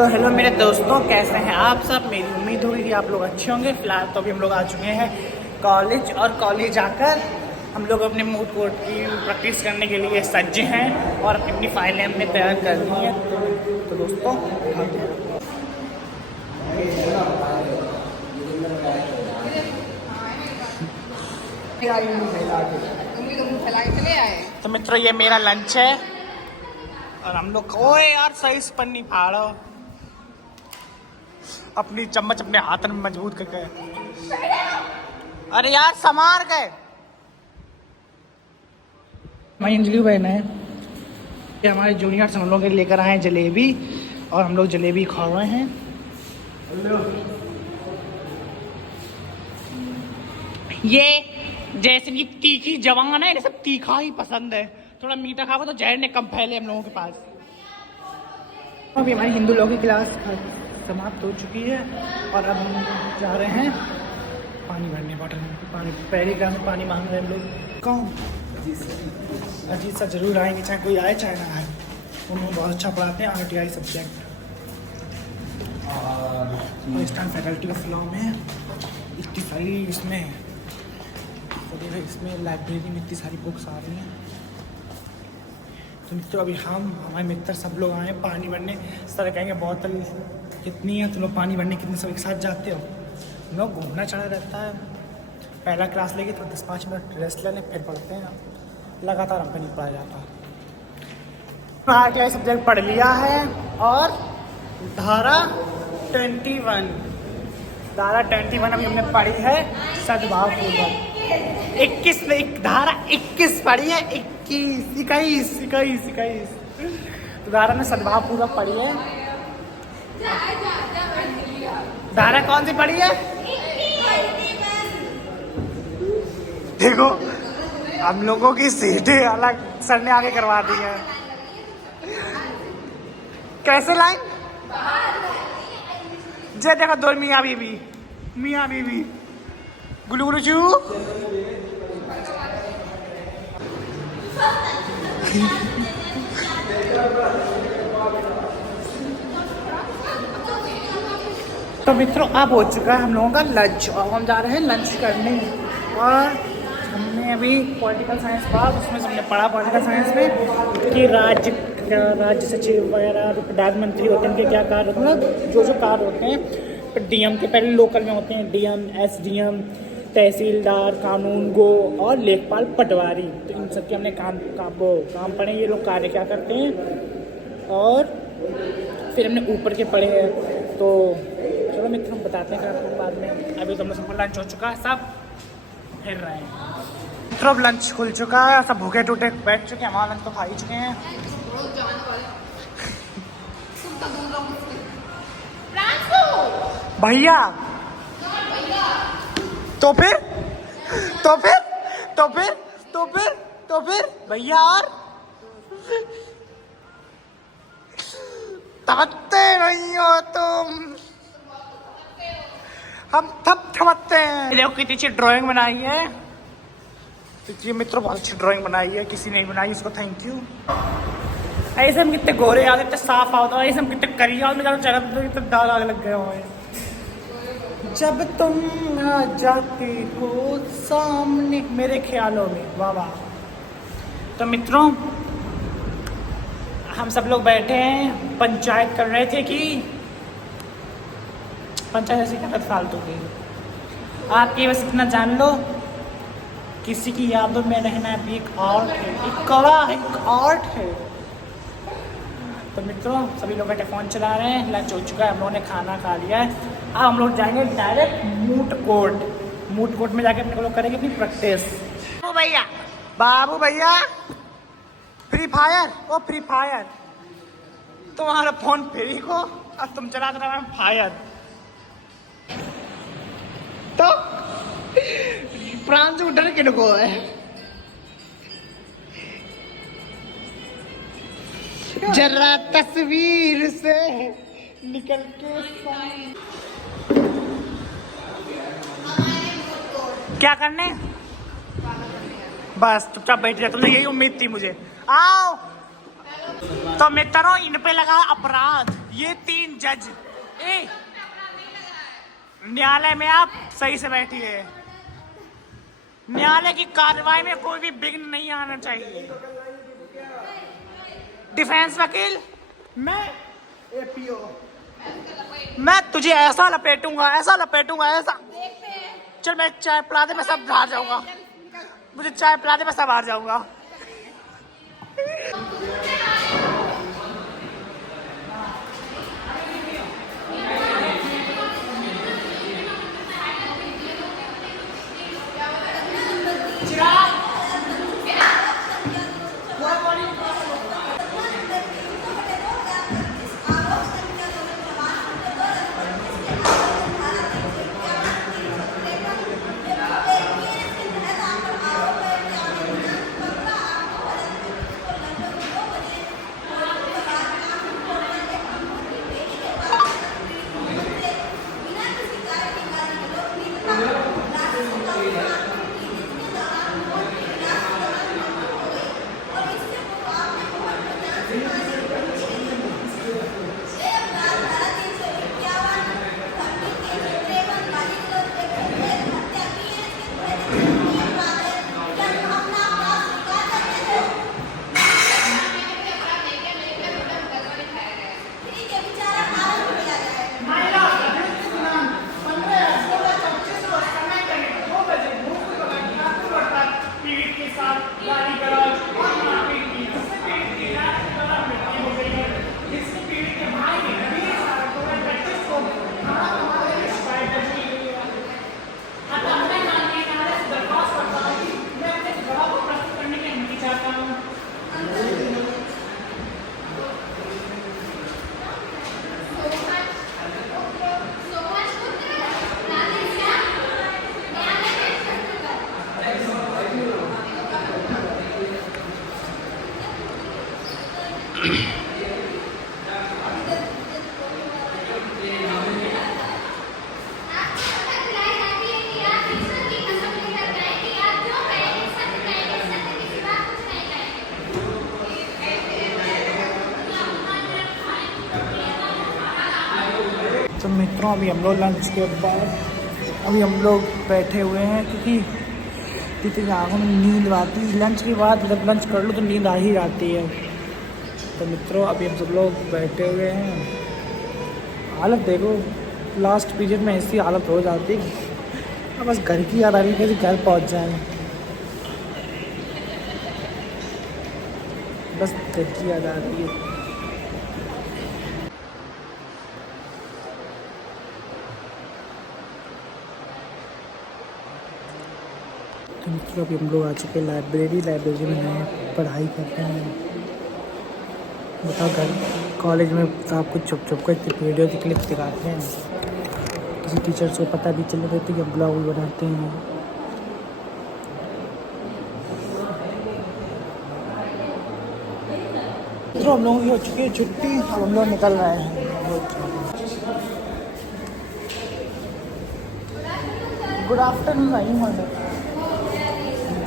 तो हेलो मेरे दोस्तों, कैसे हैं आप सब। मेरी उम्मीद होगी कि आप लोग अच्छे होंगे। फिलहाल तो अभी हम लोग आ चुके हैं कॉलेज, और कॉलेज आकर हम लोग अपने मूड कोर्ट की प्रैक्टिस करने के लिए सज्ज हैं और अपनी फाइलें हमने तैयार कर ली हैं। तो दोस्तों तो मित्रों, ये मेरा लंच है और हम लोग ओए यार सही से पन्नी फाड़ो, अपनी चम्मच अपने हाथ में मजबूत करके। अरे यार समार गए। हमारी अंजलि बहन है, ये हमारे जूनियर्स हम लोग लेकर आए हैं जलेबी, और हम लोग जलेबी खा रहे हैं। ये जैसे कि तीखी जवान है, ये सब तीखा ही पसंद है। थोड़ा मीठा खाओ तो जहर ने कम फैले हम लोगों के पास। अभी हमारी हिंदू लोगों की क्लास समाप्त हो चुकी है और अब हम जा रहे हैं पानी भरने, वाटर पानी। पहली क्लास में पानी मांग रहे हैं हम लोग। कौन? अजीत सर जरूर आएंगे, चाहे कोई आए चाहे ना आए। उन्होंने बहुत अच्छा पढ़ाते हैं RTI subject. Western faculty of law में इतनी सारी इसमें लाइब्रेरी में इतनी सारी बुक्स आ रही हैं। तो मित्रों अभी हमारे मित्र सब लोग आए हैं पानी भरने। सर कहेंगे बोतल कितनी है, तुम लोग पानी भरने कितने सब एक साथ जाते हो। हम लोग घूमना चढ़ा रहता है। पहला क्लास लेके तो 10-5 मिनट रेस्ट लेने, फिर पढ़ते हैं। लगातार हमको नहीं पढ़ा जाता। RTI सब्जेक्ट पढ़ लिया है और धारा 21 अभी हमने पढ़ी है सद्भावपूर्वक। 21 धारा 21 पढ़ी है। 21 तो धारा में सद्भावपूर्वक पढ़ी है। धारा कौन सी पढ़ी है? देखो हम लोगों की सीटें अलग सर ने आगे करवा दी है। कैसे लाइन? जे देखो दो मियाँ बीवी गुलू गुलू चू। तो मित्रों अब हो चुका है हम लोगों का लंच और हम जा रहे हैं लंच करने। और हमने अभी पॉलिटिकल साइंस पढ़ा, उसमें हमने पढ़ा पॉलिटिकल साइंस में कि राज्य सचिव वगैरह प्रधानमंत्री होते हैं, उनके क्या कार्य होते हैं, जो कार्य होते हैं। DM के पहले लोकल में होते हैं DM, SDM, तहसीलदार, कानून गो और लेखपाल पटवारी। तो इन सब के हमने काम पढ़े, ये लोग कार्य क्या करते हैं। और फिर हमने ऊपर के पढ़े हैं। तो चलो मित्र हम बताते हैं आपको बाद में। अभी तो हम सबको लंच हो चुका है, सब फिर रहे हैं मित्रों। अब लंच खुल चुका है, सब भूखे टूटे बैठ चुके हैं। हमारा लंच तो खा ही चुके हैं। भैया तो फिर भैया और थमकते नहीं हो तुम, हम थमकते हैं। देखो कितनी अच्छी ड्राइंग बनाई है। तो ये मित्रों बहुत अच्छी ड्राइंग बनाई है, किसी ने बनाई उसको थैंक यू। ऐसे हम कितने गोरे आते, इतने साफ आता, ऐसे हम कितने करिया चेहरा दाग आग लग गए हुए। जब तुम आ जाते हो सामने मेरे ख्यालों में, वाह वाह। तो मित्रों हम सब लोग बैठे हैं, पंचायत कर रहे थे कि पंचायत ऐसी गलत फालतू की। आपकी बस इतना जान लो, किसी की यादों में रहना भी एक आर्ट है, एक कला है, एक आर्ट है। तो मित्रों सभी लोग बैठे फ़ोन चला रहे हैं। लंच हो चुका है, हम लोगों ने खाना खा लिया है। अब हम लोग जाएंगे डायरेक्ट मूट कोर्ट में जाके अपने लोग करेंगे अपनी प्रैक्टिस। बाबू भैया फ्री फायर तुम्हारा फोन फ्री को, अब तुम चला रहे फायर। तो प्राण से उठने के को है। जरा तस्वीर से निकल के क्या करने, बस चुपचाप बैठ जाए। तुमने यही उम्मीद थी मुझे। आओ तो मित्रों इन पे लगा अपराध। ये 3 जज न्यायालय में आप सही से बैठिए। न्यायालय की कार्रवाई में कोई भी विघ्न नहीं आना चाहिए। डिफेंस वकील, मैं तुझे ऐसा लपेटूंगा ऐसा। चल मैं चाय पिला दे, मैं सब बाहर जाऊंगा। मुझे चाय पिला दे, मैं सब बाहर जाऊंगा। तो मित्रों अभी हम लोग लंच के बाद अभी हम लोग बैठे हुए हैं क्योंकि आँखों में नींद आती है। लंच के बाद जब लंच कर लो तो नींद आ ही जाती है। तो मित्रों अभी हम सब लोग बैठे हुए हैं। हालत देखो, लास्ट पीरियड में ऐसी हालत हो जाती है। अब बस घर की याद आ रही है कि घर पहुँच जाए, बस घर की याद आ रही है। तो मित्रों अभी हम लोग आ चुके हैं लाइब्रेरी में हैं, पढ़ाई करते हैं। बताओ घर कॉलेज में तो आपको छुप कर वीडियो की क्लिप दिखाते हैं, किसी टीचर्स को पता भी चले देते कि ब्लॉग बनाते हैं। तो हम लोगों की हो चुकी है छुट्टी, अब हम लोग निकल रहे हैं। गुड आफ्टरनून भाई,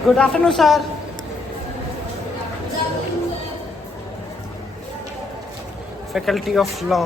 good afternoon sir. Faculty of law.